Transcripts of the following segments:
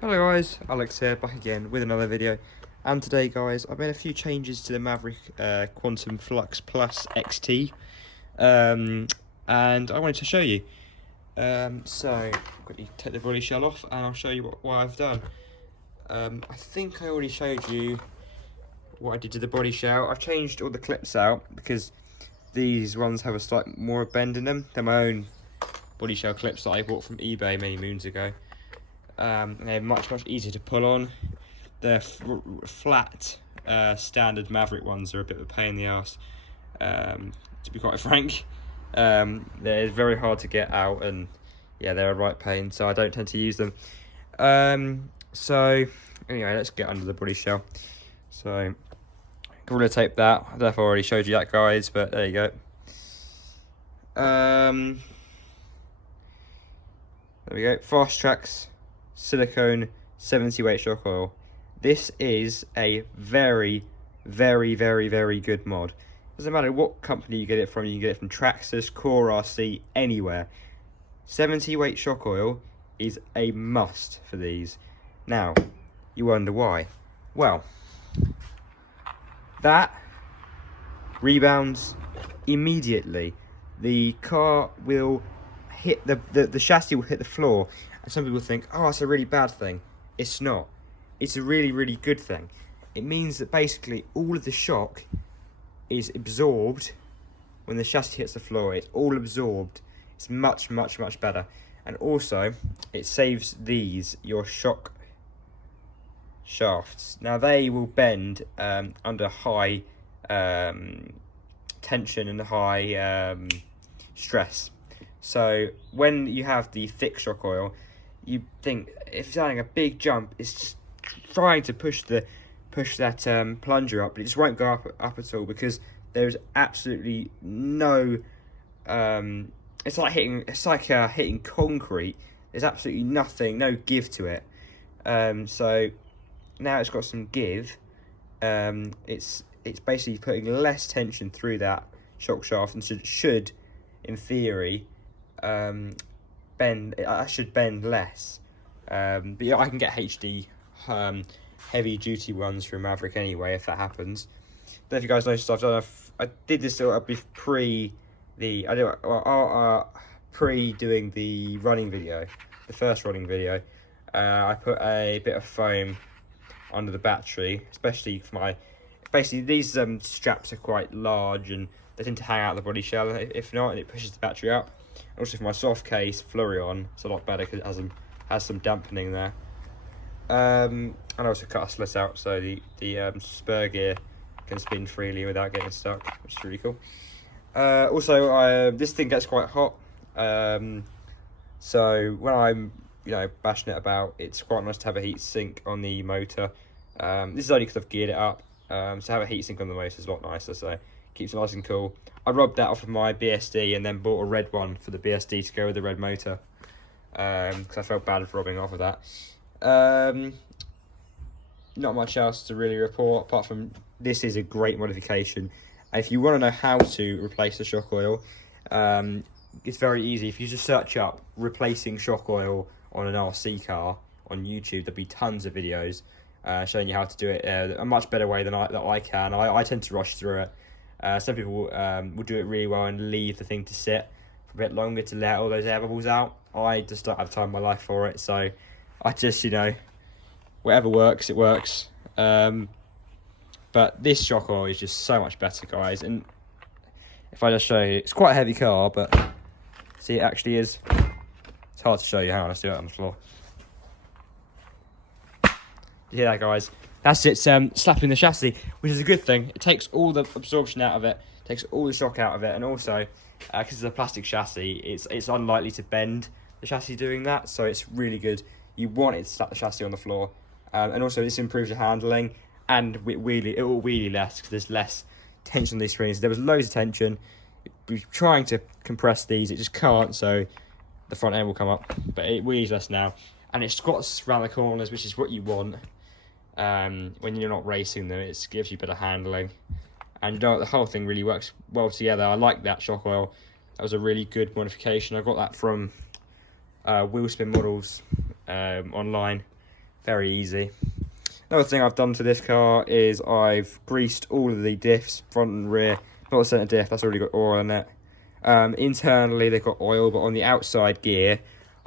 Hello guys, Alex here, back again with another video. And today guys, I've made a few changes to the Maverick Quantum Flux Plus XT. And I wanted to show you. So, I'll quickly take the body shell off and I'll show you what I've done. I think I already showed you what I did to the body shell. I've changed all the clips out because these ones have a slight more bend in them. They're my own body shell clips that I bought from eBay many moons ago. They're much easier to pull on. The flat standard Maverick ones are a bit of a pain in the ass, to be quite frank. They're very hard to get out, and yeah, they're a right pain, so I don't tend to use them. So anyway, let's get under the body shell. So Gorilla Tape that. I don't know if I already showed you that, guys, but there you go. There we go. Fast Tracks silicone 70 weight shock oil. This is a very good mod. Doesn't matter what company you get it from. You can get it from Traxxas, Core RC, anywhere. 70 weight shock oil is a must for these. Now you wonder why. Well, that rebounds immediately. The car will hit the chassis will hit the floor, and some people think, oh, it's a really bad thing. It's not. It's a really good thing. It means that basically all of the shock is absorbed when the chassis hits the floor. It's all absorbed. It's much better. And also it saves your shock shafts. Now they will bend under high tension and high stress. So when you have the thick shock oil, you think if it's having a big jump, it's just trying to push that plunger up, but it just won't go up at all, because there's absolutely no it's like hitting concrete. There's absolutely nothing, no give to it. So now it's got some give. It's basically putting less tension through that shock shaft, and should in theory bend. I should bend less. But yeah, I can get HD heavy duty ones from Maverick anyway if that happens. I don't know if you guys noticed, I did this pre doing the running video, the first running video. I put a bit of foam under the battery, especially for my. Basically, these straps are quite large and they tend to hang out the body shell. If not, and it pushes the battery up. And also for my soft case Flurion, it's a lot better because it has some dampening there. And I also cut a slit out so the spur gear can spin freely without getting stuck, which is really cool. Also, this thing gets quite hot, so when I'm bashing it about, it's quite nice to have a heat sink on the motor. This is only because I've geared it up. So have a heat sink on the motor is a lot nicer, so keeps it nice and cool. I rubbed that off of my BSD and then bought a red one for the BSD to go with the red motor, because I felt bad for rubbing off of that. Not much else to really report apart from this is a great modification. And if you want to know how to replace the shock oil, it's very easy. If you just search up replacing shock oil on an RC car on YouTube, there'll be tons of videos showing you how to do it a much better way than I can. I tend to rush through it. Some people will do it really well and leave the thing to sit for a bit longer to let all those air bubbles out. I just don't have time in my life for it, so I just, whatever works, it works. But this shock oil is just so much better, guys. And if I just show you, it's quite a heavy car, but see, it actually is. It's hard to show you. Hang on, let's do it on the floor. You hear that, guys? That's it, slapping the chassis, which is a good thing. It takes all the absorption out of it, takes all the shock out of it, and also, because it's a plastic chassis, it's unlikely to bend the chassis doing that, so it's really good. You want it to slap the chassis on the floor, and also this improves your handling, and it will wheelie less because there's less tension on these springs. There was loads of tension. We're trying to compress these, it just can't, so the front end will come up, but it wheelies less now, and it squats around the corners, which is what you want. When you're not racing them, it gives you better handling, and the whole thing really works well together. I like that shock oil. That was a really good modification. I got that from Wheelspin Models online. very easy. Another thing I've done to this car is I've greased all of the diffs, front and rear. Not the centre diff, that's already got oil in it. Internally they've got oil, but on the outside gear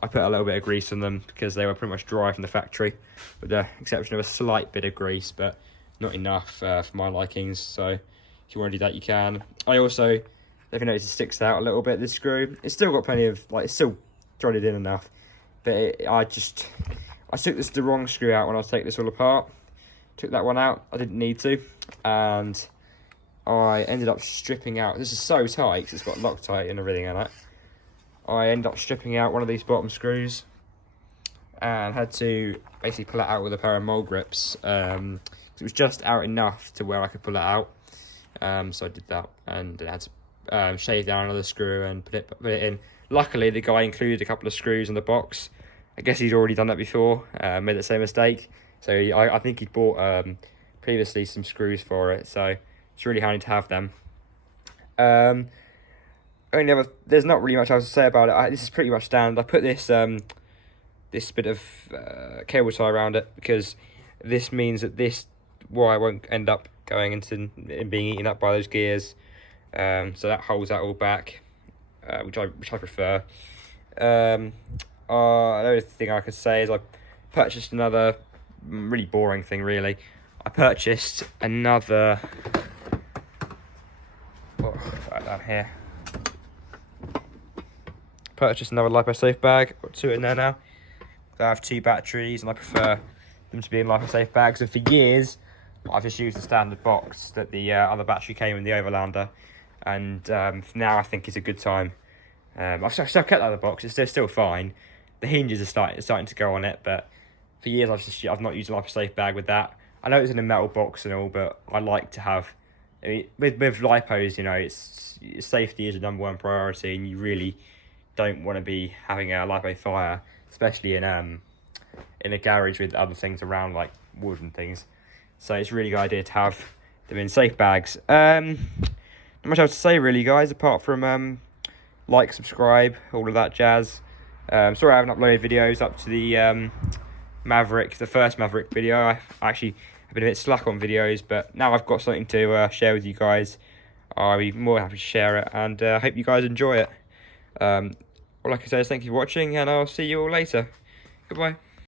I put a little bit of grease on them because they were pretty much dry from the factory, with the exception of a slight bit of grease, but not enough for my likings. So if you want to do that, you can. I also, if you notice, it sticks out a little bit, this screw. It's still got plenty of, like, it's still threaded in enough, but I took the wrong screw out when I was taking this all apart. Took that one out, I didn't need to, and I ended up stripping out, this is so tight because it's got Loctite and everything in it. I ended up stripping out one of these bottom screws and had to basically pull it out with a pair of mole grips. It was just out enough to where I could pull it out. So I did that, and I had to shave down another screw and put it in. Luckily, the guy included a couple of screws in the box. I guess he'd already done that before, made the same mistake. So I think he'd bought previously some screws for it, so it's really handy to have them. There's not really much else to say about it. This is pretty much standard. I put this this bit of cable tie around it because this means that this wire won't end up going into and being eaten up by those gears. So that holds that all back, which I prefer. Another thing I could say is I purchased another really boring thing. Really, I purchased another. Right down here. Purchased another LipoSafe bag. Got two in there now. I have two batteries, and I prefer them to be in LipoSafe bags. And for years, I've just used the standard box that the other battery came in, the Overlander. And now I think it's a good time. I've still kept the other box. It's still fine. The hinges are starting to go on it, but for years I've not used a LipoSafe bag with that. I know it's in a metal box and all, but I like to have. I mean, with lipos, you know, it's safety is the #1 priority, and you really don't want to be having a lipo fire, especially in a garage with other things around like wood and things. So it's a really good idea to have them in safe bags. Not much else to say really, guys, apart from like, subscribe, all of that jazz. Sorry I haven't uploaded videos up to the Maverick, the first Maverick video. I actually have been a bit slack on videos, but now I've got something to share with you guys. I'll be more than happy to share it, and I hope you guys enjoy it. All I can say is thank you for watching, and I'll see you all later. Goodbye.